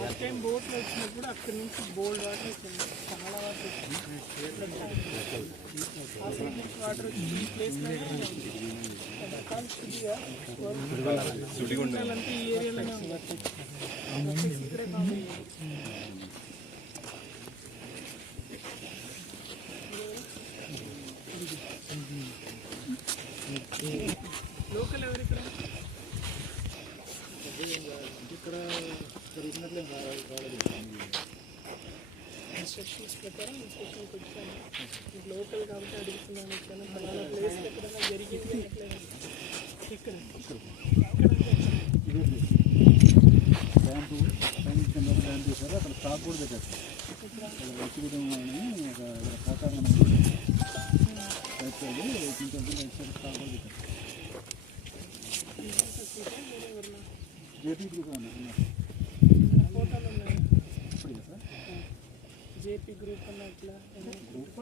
Last time బోట్లు వచ్చినప్పుడు అక్కడి నుంచి బోల్డ్ వాటర్ వచ్చింది, చాలా వాటర్ వచ్చింది. ఆ సైడ్ నుంచి వాటర్ వచ్చి ఈ ప్లేస్లోనే సుడిగుండాలంతా ఈ ఏరియాలోనే ఉంది. ఇక్కడే బాగుంది. లోకల్ ఎవరు ఇక్కడ ఇన్స్ట్రక్షన్స్ ప్రకారం ఇన్స్ట్రక్షన్కి వచ్చాను. లోకల్ కాబట్టి అడుగుతున్నాను. ఇక్కడ ఫలానా ప్లేస్ ఎక్కడైనా జరిగింది ఎట్లయినా ఇక్కడ డ్యామ్ చేశారు. అక్కడ స్టాక్ కూడా పెట్టారు. వచ్చిగూడెం కాకారం రైట్ సైడ్ కొంచెం రైట్ సైడ్ స్టాక్ కూడా పెట్టారు. జేపీ గ్రూప్ ఫోటోలు ఉన్నాయి. ఇప్పుడు సార్ జేపీ గ్రూప్ అన్న అట్లా గ్రూప్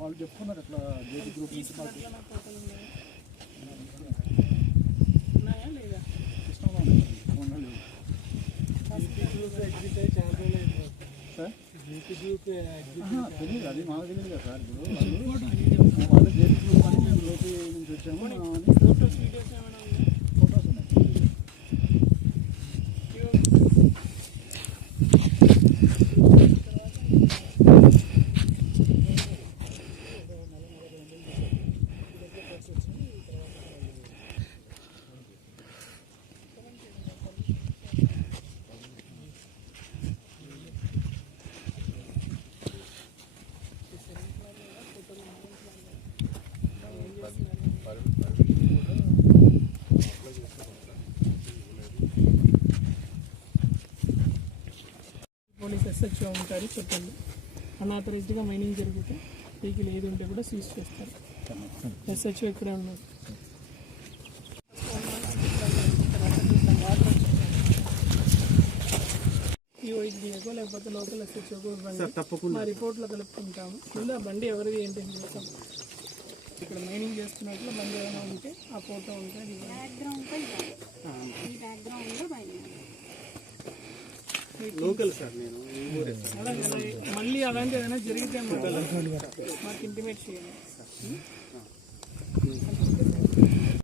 వాళ్ళు చెప్పుకున్నారు. అట్లా జేపీ గ్రూప్ నుంచి ఫోటోలు ఉన్నాయి. ఉన్నాయా లేదా? ఇష్టంగా ఉన్నాయి. గ్రూప్ ఎగ్జిట్ అయ్యి చాలా రోజులు అయింది సార్. జేపీ గ్రూప్ తెలియదు, అది మాకు తెలియదు కదా సార్. ఇప్పుడు వాళ్ళు జేపీ గ్రూప్ అని మేము జేపీ నుంచి వచ్చాము. ఫోటోస్ వీడియోస్ ఏమైనా ఉన్నాయి? ఫోటోస్ ఉన్నాయి. పోలీస్ ఎస్హెచ్ఓ ఉంటారు. చెప్పండి, అన్ఆథరైజ్డ్గా మైనింగ్ జరిగితే వెహికల్ ఏది ఉంటే కూడా సీజ్ చేస్తారు. ఎస్హెచ్ఓ ఇక్కడే ఉన్నారు. ఈఓకి లేకపోతే లోకల్ ఎస్హెచ్ఓకు ఇవ్వండి. మా రిపోర్ట్లో కలుపుకుంటాము. కింద బండి ఎవరిది ఏంటి చేస్తాం. ఇక్కడ మైనింగ్ చేస్తున్నట్లు బండి ఏమైనా ఉంటే ఆ ఫోటో ఉంటే లోకల్ సార్. నేను మళ్ళీ అలాంటి ఏదైనా జరిగితే మాకు ఇంటిమేట్ చేయండి.